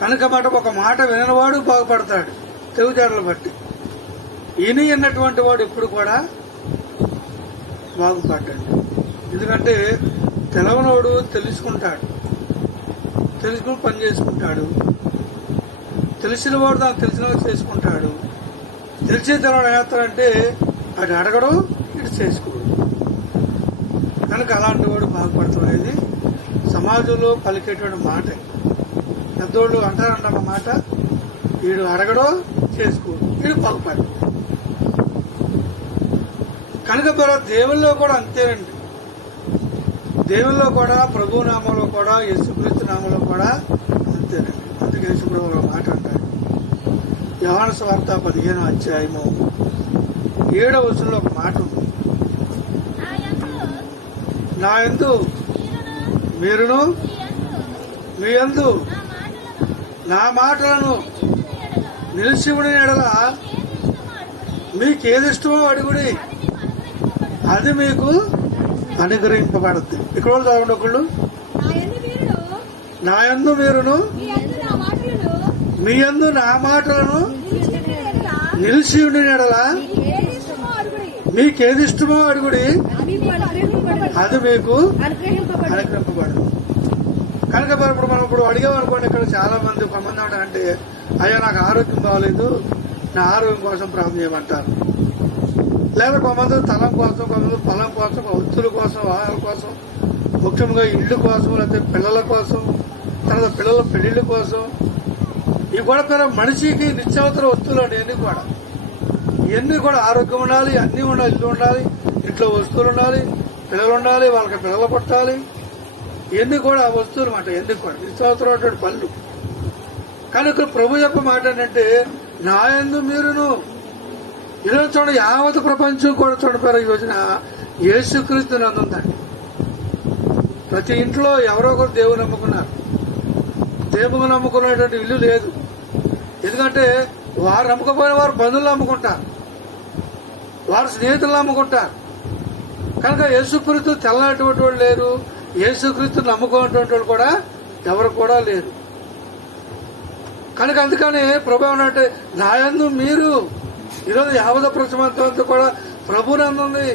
కనుక మాట ఒక మాట విననివాడు బాగుపడతాడు తెలివితేటలు బట్టి. ఇని అన్నటువంటి వాడు ఎప్పుడు కూడా బాగుపడ్డాడు. ఎందుకంటే తెలవనోడు తెలుసుకుని పని చేసుకుంటాడు. తెలిసిన వాడు దానికి తెలిసిన చేసుకుంటాడు. తెలిసే తెలవడం ఏస్తాడంటే అటు అడగడం ఇటు చేసుకోడు. కనుక అలాంటి వాడు బాగుపడతాం అనేది సమాజంలో పలికేటువంటి మాట. పెద్దోళ్ళు అంటారన్న మాట, వీడు అడగడం చేసుకోడు, వీడు బాగుపడు. కనుక దేవుల్లో కూడా అంతేనండి. దేవుల్లో కూడా ప్రభు నామంలో కూడా యేసుక్రీస్తు నామంలో కూడా అంతేనండి. అందుకే యేసుప్రభువు మాట అంటాడు. యోహాను సువార్త 15వ అధ్యాయము 7వ వచనంలో ఒక మాట ఉంది. నా యందు మీరును మీ యందు నా మాటలను నిలిచి ఉండిన యెడల మీకేదిష్టమో అడుగుడి, అది మీకు అనుగ్రహింపబడుద్ది. ఇక్కడ వాళ్ళు చదవండి ఒకళ్ళు. నా యందు మీరును మీ యందు నా మాటలను నిలిచి ఉండిన యెడల మీకేదిష్టమో అడుగుడి, అది మీకు అనుగ్రహింపబడదు. కనుక ఇప్పుడు మనం అడిగామనుకోండి, ఇక్కడ చాలా మంది కొంతమంది అంటే అయ్యా నాకు ఆరోగ్యం బాగలేదు, నా ఆరోగ్యం కోసం ప్రార్థన చేయమంటారు. లేదా కొంతమంది స్థలం కోసం, కొంతమంది పొలం కోసం, వస్తువుల కోసం, వాహనాల కోసం, ముఖ్యంగా ఇళ్ల కోసం, లేకపోతే పిల్లల కోసం, తర్వాత పిల్లల పెళ్లిళ్ళ కోసం. ఇవి కూడా మనిషికి నిత్యావసర వస్తువులు అండి. ఇవన్నీ కూడా ఆరోగ్యం ఉండాలి, అన్నీ ఉండాలి. ఇల్లు ఉండాలి, ఇంట్లో వస్తువులు ఉండాలి, పిల్లలు ఉండాలి, వాళ్ళకి పిల్లలు పుట్టాలి. ఇవన్నీ కూడా ఆ వస్తువులు మాట. ఇవన్నీ కూడా నిత్యావసరమైనటువంటి పనులు. కానీ ఇక్కడ ప్రభు యొక్క మాట ఏంటంటే నా యందు మీరును. ఈరోజు చూడండి, యావత్ ప్రపంచం కూడా చూడపోయారు. ఈ రోజున యేసుక్రీస్తు నందుందండి. ప్రతి ఇంట్లో ఎవరో ఒకరు దేవుని నమ్ముకున్నారు. దేవుని నమ్ముకునేటువంటి ఇల్లు లేదు. ఎందుకంటే వారు నమ్ముకపోయిన వారు బంధువులు నమ్ముకుంటారు, వారు స్నేహితులు నమ్ముకుంటారు. కనుక యేసుక్రీస్తు తెల్లనటువంటి వాళ్ళు లేరు, యేసుక్రీస్తు నమ్ముకునేటువంటి వాళ్ళు కూడా ఎవరు కూడా లేరు. కనుక అందుకని ప్రభు ఏమంటే నా యందు మీరు. ఈరోజు యావత ప్రపంచమంతా కూడా ప్రభునందుంది,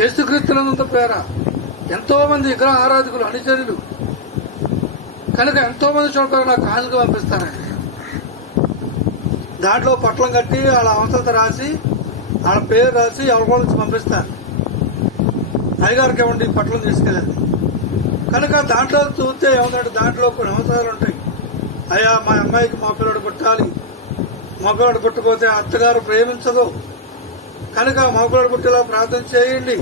యేసుక్రీస్తునందు పేర ఎంతో మంది విగ్రహ ఆరాధకులు, అనుచరులు. కనుక ఎంతో మంది చూడతారు నాకు కానుక పంపిస్తారండి. దాంట్లో పొట్లం కట్టి వాళ్ళ అవసరత రాసి, వాళ్ళ పేరు రాసి ఎవరి నుంచి పంపిస్తారు. అయ్యగారికి ఇవ్వండి పొట్లం తీసుకెళ్ళండి. కనుక దాంట్లో చూస్తే ఏముందంటే దాంట్లో కొన్ని అవసరాలు ఉంటాయి. అయ్యా మా అమ్మాయికి మా పిల్లడు పుట్టాలి, మా పిల్లడు పుట్టకపోతే అత్తగారు ప్రేమించదు, కనుక మా పిల్లడు పుట్టేలా ప్రార్థన చేయండి.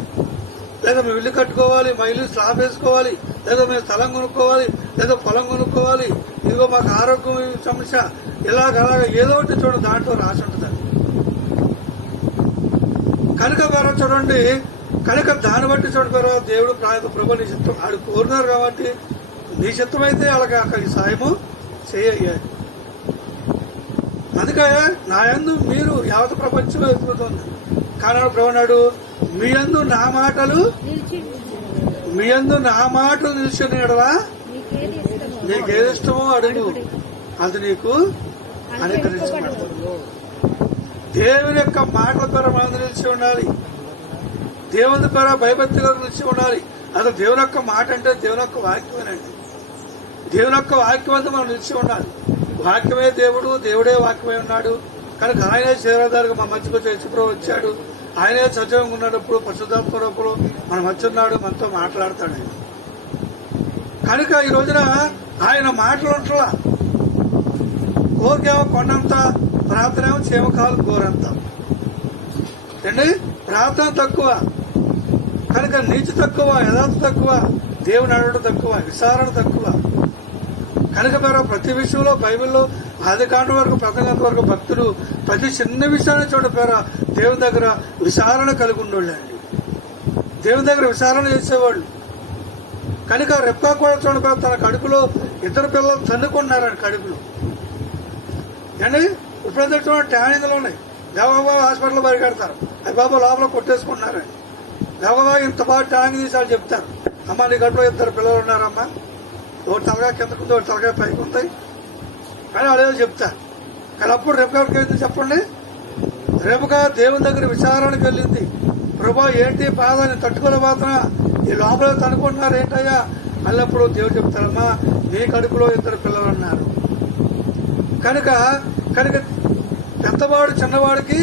లేదా మేము ఇల్లు కట్టుకోవాలి, మా ఇల్లు స్లాబ్ వేసుకోవాలి, లేదా మేము స్థలం కొనుక్కోవాలి, లేదా పొలం కొనుక్కోవాలి, ఇదిగో మాకు ఆరోగ్యం సమస్య, ఇలాగ ఏదో ఒకటి చూడండి దాంట్లో రాసి ఉంటుంది. కనుక చూడండి, కనుక దాన్ని బట్టి చూడతారు దేవుడు ప్రభు నీ చిత్తం ఆడు కోరినారు కాబట్టి నీ చిత్తం అయితే వాళ్ళకి అక్కడికి సాయము చేయాలి. అందుకే నా యందు మీరు యావత్ ప్రపంచంలో ఎదుగుతుంది. కానీ ప్రభు నాడు మీ యందు నా మాటలు నిలిచిన యెడల నీకేదిష్టమో అడుగు, అది నీకు అనుగ్రహించబడుతుంది. దేవుని యొక్క మాటల ద్వారా మనం నిలిచి ఉండాలి. దేవుని ద్వారా భయభక్తిగా నిలిచి ఉండాలి. అసలు దేవుని యొక్క మాట అంటే దేవుని యొక్క వాక్యమేనండి. దేవుని యొక్క వాక్యం అంతా మనం నిలిచి ఉండాలి. వాక్యమే దేవుడు, దేవుడే వాక్యమై ఉన్నాడు. కనుక ఆయనే శరీరధారిగా మా మధ్యకు యేసుప్రభువు వచ్చాడు. ఆయనే సజీవంగా ఉన్నప్పుడు, పరిశుద్ధాత్మప్పుడు మన మధ్య ఉన్నాడు, మనతో మాట్లాడతాడు. కనుక ఈ రోజున ఆయన మాటలుంటలా. కోరికేమో కొండంత, ప్రార్థన ఏమో చీమకాలు గోరంత అండి. ప్రార్థన తక్కువ, కనుక నీతి తక్కువ, యథార్థ తక్కువ, దేవుని అడగడం తక్కువ, విచారణ తక్కువ. కనుక ప్రతి విషయంలో బైబిల్లో ఆదికాండం వరకు ప్రసంగం వరకు భక్తులు ప్రతి చిన్న విషయాన్ని చూడపేర దేవుని దగ్గర విచారణ కలిగి ఉండేవాళ్ళు అండి. దేవుని దగ్గర విచారణ చేసేవాళ్ళు. కనుక రెప్పా కూడా చూడపేర తన కడుపులో ఇద్దరు పిల్లలు తన్నుకుంటున్నారండి కడుపులో అండి. ఇప్పుడైతే చూడండి ట్యానింగ్లు ఉన్నాయి. దేవబాబా హాస్పిటల్ పరిగెడతారు, అది బాబా లోపల కొట్టేసుకుంటున్నారండి. దేవబాబా ఇంత బాగా ట్యానింగ్ తీసి వాళ్ళు చెప్తారు, అమ్మ నీ కడుపులో ఇద్దరు పిల్లలు ఉన్నారమ్మా, ఒకటి తలగా కిందకుంది, ఒకటి తలగా పైకి ఉంది, కానీ అదేదో చెప్తారు. కానీ అప్పుడు రెబెకా ఏంటి చెప్పండి, రెబెకా దేవుని దగ్గర విచారణకు వెళ్ళింది. ప్రభా ఏంటి బాధ, నేను తట్టుకోలేకపోతున్నా, ఈ లోపల తనుకుంటున్నారు ఏంటయ్యా అన్నప్పుడు దేవుడు చెప్తారమ్మా నీ కడుపులో 2 పిల్లలు అన్నారు. కనుక పెద్దవాడు చిన్నవాడికి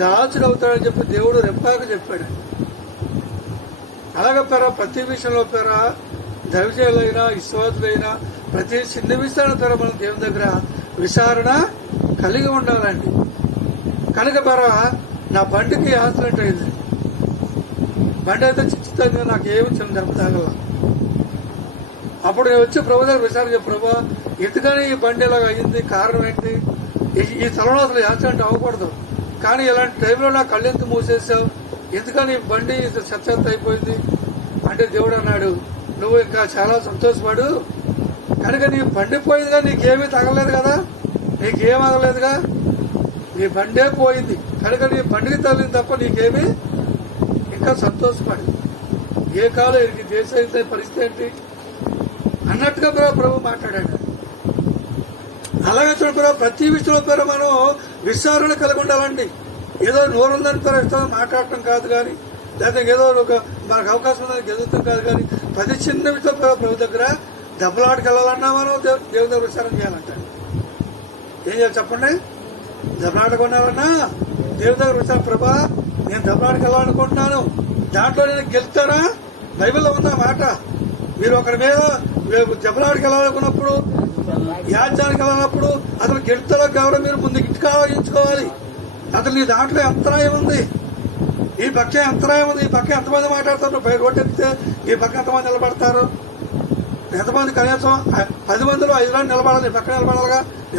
దాచుడు అవుతాడని చెప్పి దేవుడు రెబెకాకు చెప్పాడు. అలాగే ప్రతి విషయంలో దైవజనులైనా విశ్వాసులైనా ప్రతి చిన్న విషయాల మనం దేవుని దగ్గర విచారణ కలిగి ఉండాలండి. కనుక నా బండికి యాక్సిడెంట్ అయింది, బండి అయితే చిచ్చితంగా నాకు ఏమి చిన్న దెబ్బ తాగల. అప్పుడు నేను వచ్చి ప్రభు దగ్గర విచారణ ప్రభా ఎందుకని ఈ బండి ఇలాగ అయింది, కారణం ఏంటి, ఈ తలలో అసలు యాక్సిడెంట్ అవ్వకూడదు, కానీ ఇలాంటి టైంలో నా కళ్ళెంత మూసేసావు, ఎందుకని బండి చెత్త అయిపోయింది అంటే దేవుడు అన్నాడు నువ్వు ఇంకా చాలా సంతోషపడు, కనుక నీ బండి పోయిందిగా, నీకేమీ తగలేదు కదా, నీకేం అగలేదుగా, నీ బండే పోయింది కనుక నీ బండికి తగిలింది తప్ప నీకేమీ, ఇంకా సంతోషపడు, ఏ కాలం ఇరికి దేశం అయితే పరిస్థితి ఏంటి అన్నట్టుగా ప్రభు మాట్లాడాడు. అలాగే చూడ ప్రతి విషయంలో మనం విచారణ కలిగి ఉండాలండి. ఏదో నోరుందని ఇష్టం మాట్లాడటం కాదు కానీ, లేకపోతే ఏదో మనకు అవకాశం ఉందని గెలుగుతాం కాదు కానీ, ప్రతి చిన్న విషయం ప్రభు దగ్గర దెబ్బలాటకి వెళ్ళాలన్నా మనం దేవుని దగ్గర విచారణ చేయాలంటాడు. ఏం చేయాలి చెప్పండి, దెబ్బలాటకు ఉండాలన్నా దేవుని దగ్గర విచారణ, ప్రభా నేను దెబ్బలాటకి వెళ్ళాలనుకుంటున్నాను, దాంట్లో నేను గెలుస్తానా, బైబిల్లో ఉన్న మాట, మీరు ఒకరి మీద దెబ్బలాటకి వెళ్ళాలనుకున్నప్పుడు, యాజ్యానికి వెళ్ళినప్పుడు అతను గెలుతారో కావడం మీరు ముందు ఇటుక ఆలోచించుకోవాలి. అసలు నీ దాంట్లో అంతరాయం ఉంది, ఈ పక్క అంతరాయం ఉంది, ఈ పక్క ఎంతమంది మాట్లాడతారు, బయట రోడ్డు ఎక్కితే ఈ పక్క ఎంతమంది నిలబడతారు, ఎంతమంది కనీసం 10 మందిలో 5 మంది నిలబడాలి, ఈ పక్క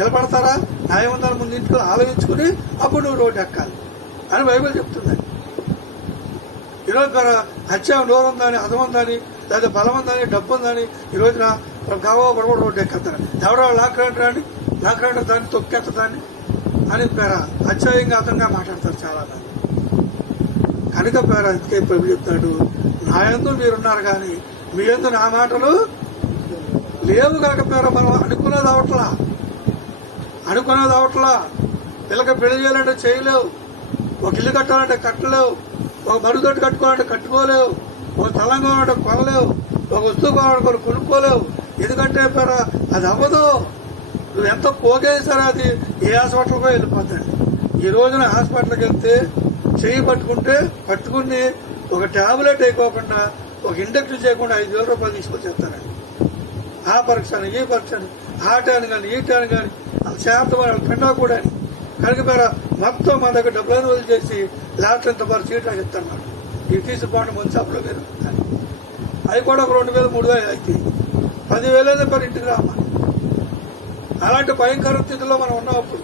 నిలబడతారా, న్యాయం ఉందని ముందు ఇంటికి ఆలోచించుకుని అప్పుడు నువ్వు రోడ్డు ఎక్కాలి అని బైబిల్ చెప్తుంది. ఈరోజు హత్య నోరు ఉందని, అదం ఉందని, లేదా బలం ఉందని, డబ్బు ఉందని ఈ రోజున గొడవ రోడ్డు ఎక్కేస్తారు, ఎవరో లాక్రాంటారని దాన్ని తొక్కేస్తాన్ని అని అత్యాయంగా అర్థంగా మాట్లాడతారు చాలా మంది. కనుక అందుకే ప్రభు చెప్తాడు నా యందు మీరున్నారు కానీ మీ యందు నా మాటలు లేవు కనుక మనం అనుకునేది అవట్లా, పిల్లకి పెళ్లి చేయాలంటే చేయలేవు, ఒక ఇల్లు కట్టాలంటే కట్టలేవు, ఒక మరుగుదొడ్డి కట్టుకోవాలంటే కట్టుకోలేవు, ఒక స్థలం కొనాలంటే కొనలేవు, ఒక వస్తువు కొనాలంటే కొనుక్కోలేవు. ఎందుకంటే అది అవ్వదు, నువ్వు ఎంత పోగేసారో అది ఏ హాస్పిటల్కో వెళ్ళిపోతాడు. ఈ రోజున హాస్పిటల్కి వెళ్తే చెయ్యి పట్టుకుని ఒక టాబ్లెట్ అయిపోకుండా, ఒక ఇంజక్షన్ చేయకుండా 5,000 రూపాయలు తీసుకొచ్చేస్తారండి. ఆ పరీక్షను ఈ పరీక్షను ఆ టాను కానీ ఈ టాను కానీ అది శాతం వాళ్ళు పెండా కూడా కనుక మొత్తం మా దగ్గర డబ్బులను వదిలి చేసి లాస్ట్ ఎంత మరి సీట్లు చెప్తాను, ఇవి తీసుకోండి ముందు షాపులో మీరు, అవి కూడా ఒక 2,000 3,000 అయితే 10,000 అయితే మరి ఇంటికి రామ్మా. అలాంటి భయంకర స్థితిలో మనం ఉన్నప్పుడు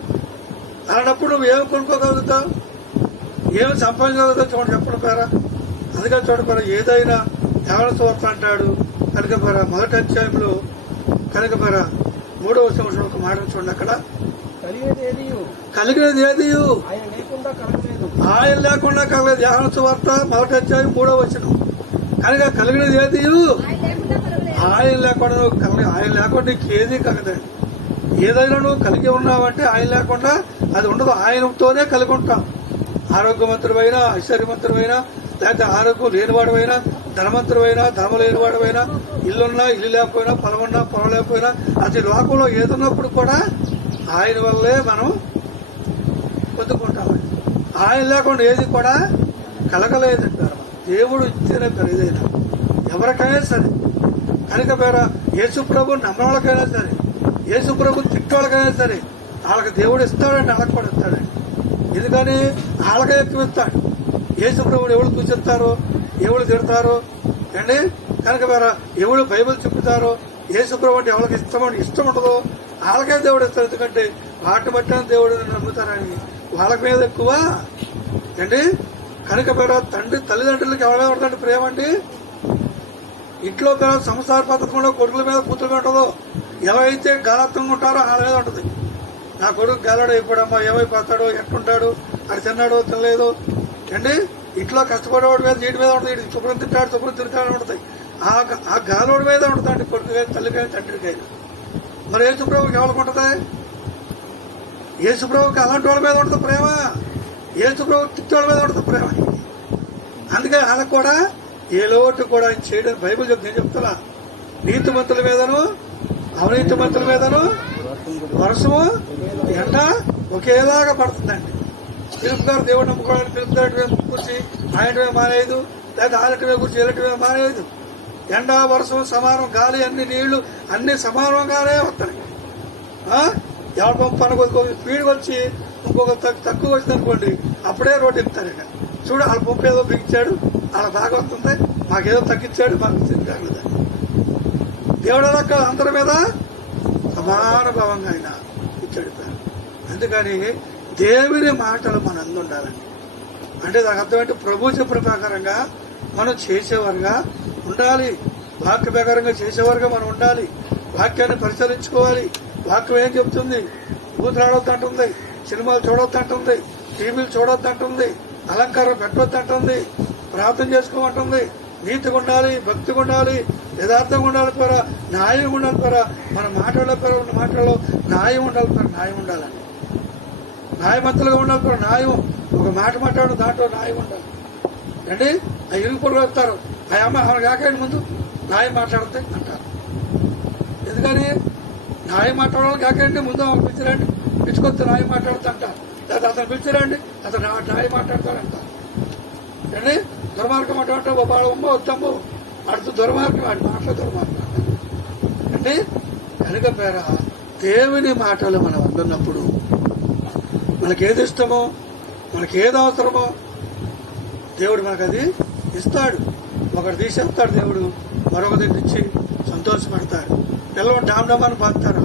అలాంటప్పుడు నువ్వు ఏమి కొనుక్కోగలుగుతావు, ఏమి సంపాదించగలుగుతావు చూడండి చెప్పడం అందుకే చూడపరా ఏదైనా యోహాను సువార్త అంటాడు కనుక మొదటి అధ్యాయంలో కనుక 3వ సంవత్సరం ఒక మాట చూడండి, అక్కడ కలిగినది ఏది ఆయన లేకుండా కలగలేదు. యోహాను సువార్త మొదటి అధ్యాయం 3వ వచనం. కనుక కలిగినది ఏది ఆయన లేకుండా నీకు ఏది కలగదండి. ఏదైనా నువ్వు కలిగి ఉన్నావంటే ఆయన లేకుండా అది ఉండదు, ఆయనతోనే కలిగి ఉంటాం. ఆరోగ్యవంతుడైనా ఐశ్వర్యవంతుడైనా లేకపోతే ఆరోగ్యం లేనివాడమైనా ధనవంతుడైనా ధనం లేనివాడమైనా ఇల్లున్నా ఇల్లు లేకపోయినా పొలమున్నా పొలం లేకపోయినా అది లోకంలో ఏదున్నప్పుడు కూడా ఆయన వల్లే మనం పొందుకుంటామండి. ఆయన లేకుండా ఏది కూడా కలగలేదంటారు. దేవుడు ఇచ్చేనే ఏదైనా ఎవరికైనా సరే. కనుక యేసు ప్రభు నమ్మవాళ్ళకైనా సరే, యేసు ప్రభు తిట్టోళ్ళకైనా సరే వాళ్ళకి దేవుడు ఇస్తాడండి, వాళ్ళకి కూడా ఇస్తాడండి. ఎందుకని వాళ్ళకే ఎక్కువ ఇస్తాడు. యేసు ప్రభుడు ఎవరు చూసిస్తారో ఎవరు తిడతారో అండి, కనుక ఎవరు బైబిల్ చెప్తారో యేసు ప్రభు అంటే ఎవరికి ఇష్టం ఉండదో వాళ్ళకే దేవుడు ఇస్తాడు. ఎందుకంటే వాటి బట్టి దేవుడు నమ్ముతారని వాళ్ళ మీద ఎక్కువ అండి. కనుక తల్లిదండ్రులకి ఎవరైనా ఉంటుందండి ప్రేమ అండి. ఇంట్లో సంసార పద్ధతిలో కొడుకుల మీద కూతురు మీద ఉంటుందో, ఎవరైతే గాలత్వంగా ఉంటారో వాళ్ళ మీద ఉంటుంది. నా కొడుకు గాలాడు అయిపోడమ్మా, ఏమైపోతాడో, ఎట్టుంటాడు, అది తిన్నాడో తినలేదో అండి. ఇంట్లో కష్టపడేవాడి మీద వీటి మీద ఉంటుంది, శుభ్రం తింటాడు శుభ్రం తింటాడు ఉంటుంది. ఆ గాలోడి మీద ఉంటుందండి కొడుకు కానీ తల్లి కానీ తండ్రి కానీ. మరి యేసుప్రభుకి ఎవరికి ఉంటది? యేసుప్రభుకి అలాంటి వాళ్ళ మీద ఉంటుంది ప్రేమ, యేసుప్రభు తిట్టోళ్ళ మీద ఉంటుంది ప్రేమ. అందుకే వాళ్ళకు కూడా ఏ లోటు కూడా చేయడం బైబిల్ చెప్తుంది. నేను చెప్తున్నా, నీతిమంతుల మీదను అవినీతిమంతుల మీదను వర్షము ఎండ ఒకేలాగా పడుతుందండి. పిలుపుగారు దేవుడు నమ్ముకోవడానికి పిలుపుదాటమే కూర్చి ఆయనమే మానేయదు, లేదా ఆలటమే కూర్చి ఏలటమే మానేయదు. ఎండ వర్షం సమానం, గాలి అన్ని నీళ్లు అన్ని సమానంగానే వస్తాయి. ఎవరి పంపను స్పీడ్కి వచ్చి ఇంకొక తక్కువ వచ్చింది అనుకోండి, అప్పుడే రోడ్డు ఎక్కుతారు. చూడు వాళ్ళ పంపు ఏదో బిగించాడు, వాళ్ళ బాగా వస్తుంది, మాకేదో తగ్గించాడు, మాకు కాదు. దేవుడు అక్కడ అందరి మీద సమాన భావంగా ఆయన ఇచ్చాడు. అందుకని దేవుని మాటలు మన అందు ఉండాలండి. అంటే దానికి అర్థమంటే ప్రభు చెప్పిన ప్రకారంగా మనం చేసేవారుగా ఉండాలి, వాక్య ప్రకారంగా చేసేవారుగా మనం ఉండాలి. వాక్యాన్ని పరిశీలించుకోవాలి. వాక్యం ఏం చెప్తుంది? బూతులు ఆడొద్దంటుంది, సినిమాలు చూడొద్దంటుంది, టీవీలు చూడొద్దంటుంది, అలంకారం పెట్టొద్దంటుంది, ప్రార్థన చేసుకోమంటుంది, నీతిగా ఉండాలి, భక్తిగా ఉండాలి, యథార్థంగా ఉండాలి, పరా న్యాయం ఉండాలి, పరా మన మాటల్లో న్యాయం ఉండాలి, పరా న్యాయం ఉండాలండి. న్యాయమంతులుగా ఉండాలి, పరా న్యాయం. ఒక మాట మాట్లాడడం దాంట్లో న్యాయం ఉండాలి అండి. ఆ ఇరుగుపొరులు వస్తారు, ఆ అమ్మ ఆమె కాకండి ముందు న్యాయం మాట్లాడితే అంటారు. ఎందుకని న్యాయం మాట్లాడాలి కాకండి, ముందు ఆమె పిలిచిరండి, పిలుచుకొస్తే న్యాయం మాట్లాడుతూ అంటారు. లేదా అతను పిలిచిరండి, అతను న్యాయం మాట్లాడతారంటారు అండి. దుర్మార్గం అంటే బాబమ్మ వద్దమ్మో అడుతూ దుర్మార్గం, వాడి మాటలు దుర్మార్గం అంటే. కనుక పేర దేవుని మాటలు మనం అందున్నప్పుడు మనకేది ఇష్టమో, మనకేది అవసరమో దేవుడు మనకు అది ఇస్తాడు. ఒకటి తీసేస్తాడు దేవుడు, మరొక దగ్గర ఇచ్చి సంతోషపడతాడు. పిల్లలు డామ్డమ్మని పాతారు,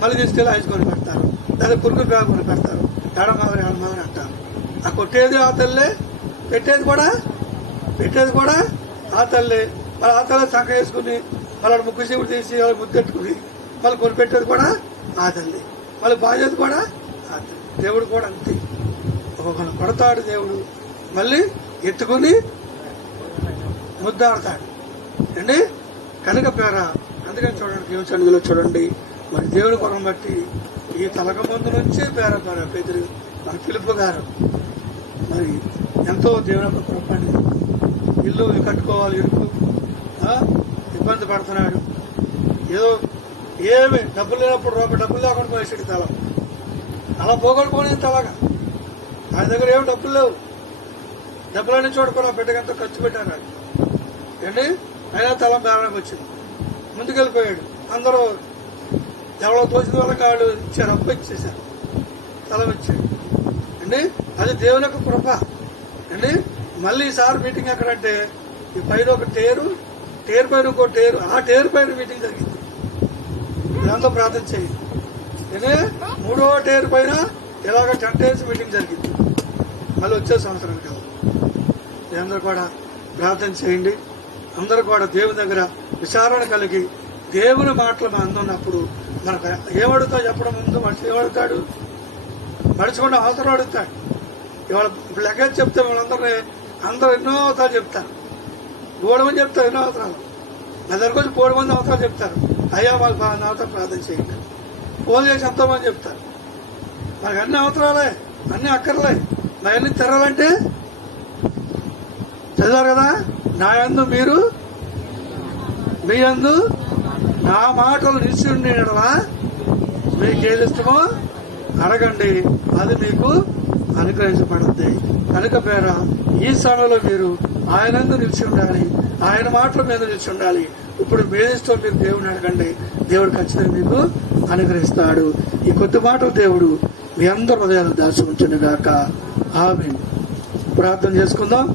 మళ్ళీ తీసుకెళ్ళి ఐసుకొని పెడతారు, లేదా పురుగు బ్యాగ్ కొని పెడతారు, ఎడమాదరి అంటారు. ఆ కొట్టేది ఆ తల్లే, పెట్టేది కూడా ఆ తల్లే. మళ్ళీ ఆ తల్లి సంఖ వేసుకుని మళ్ళీ ముగ్గు శివుడు తీసి వాళ్ళ ముద్దెట్టుకుని మళ్ళీ కొని పెట్టేది కూడా ఆ తల్లి, మళ్ళీ బాధ్యత కూడా ఆ తల్లి. దేవుడు కూడా అంతే, ఒకరిని కొడతాడు దేవుడు, మళ్ళీ ఎత్తుకుని ముద్దాడతాడు అండి. కనుక పేర అందుకని చూడండి, దేవుని సన్నిధిలో చూడండి, మరి దేవుని కొరం బట్టి ఈ తలక ముందు నుంచి పేర పేదరు మన పిలుపు గారు మరి ఎంతో దేవుని యొక్క కృపని ఇల్లు కట్టుకోవాలి, ఇరుకు ఇబ్బంది పడుతున్నాడు. ఏదో ఏమి డబ్బులు లేనప్పుడు డబ్బులు లేకుండా పోయేసాడు తల, అలా పోగొట్టుకోని తలగా. ఆయన దగ్గర ఏమి డబ్బులు లేవు, డబ్బులన్నీ చూడకుండా బిడ్డకంతా ఖర్చు పెట్టాను అండి. అయినా తల బేరానికి వచ్చింది, ముందుకెళ్ళిపోయాడు. అందరూ ఎవరో తోచిన వాళ్ళకి వాళ్ళు ఇచ్చారు, అప్పు ఇచ్చేశారు, తల వచ్చాడు అండి. అది దేవుని యొక్క కృప అండి. మళ్ళీ ఈసారి మీటింగ్ ఎక్కడంటే ఈ పైన ఒక టేరు పైన ఇంకో టేరు, ఆ టేరు పైన మీటింగ్ జరిగింది. ఇదంతా ప్రార్థన చేయండి. నేనే 3వ టేరు పైన ఇలాగ 10 days మీటింగ్ జరిగింది. మళ్ళీ వచ్చే సంవత్సరం కదా. అందరూ కూడా ప్రార్థన చేయండి. అందరూ కూడా దేవుని దగ్గర విచారణ కలిగి దేవుని మాటలు మనం అందున్నప్పుడు మనకు ఏమడుగుతా చెప్పడం ముందు మనిషి ఏమడుగుతాడు? మడిచికుండా అవసరం అడుగుతాడు. ఇవాళ లెక్క చెప్తే వాళ్ళందరినీ అందరూ ఎన్నో అవసరాలు చెప్తారు, 3 మంది చెప్తారు ఎన్నో అవసరాలు. నా దగ్గరకు వచ్చి 3 మంది అవసరాలు చెప్తారు. అయ్యా వాళ్ళు నాతో ప్రార్థన చేయండి, ఫోన్ చేసి ఎంతో మంది చెప్తారు. మనకు అన్ని అవసరాలే, అన్ని అక్కర్లే. నా అన్ని తెరాలంటే చదివారు కదా, నా యందు మీరు మీ యందు నా మాటలు నిలిచి ఉండేలా మీకు ఏది ఇష్టమో అడగండి, అది మీకు అనుగ్రహించబడుద్ది. కనుక పేర ఈ సమయంలో మీరు ఆయనందు నిలిచి ఉండాలి, ఆయన మాటల మీద నిలిచి ఉండాలి. ఇప్పుడు మీదిష్టం మీరు దేవుడిని అడగండి, దేవుడు ఖచ్చితంగా మీకు అనుగ్రహిస్తాడు. ఈ కొద్ది మాటలు దేవుడు మీ అందరి హృదయాలు దాచి ఉంచును గాక. ఆమేన్. ప్రార్థన చేసుకుందాం.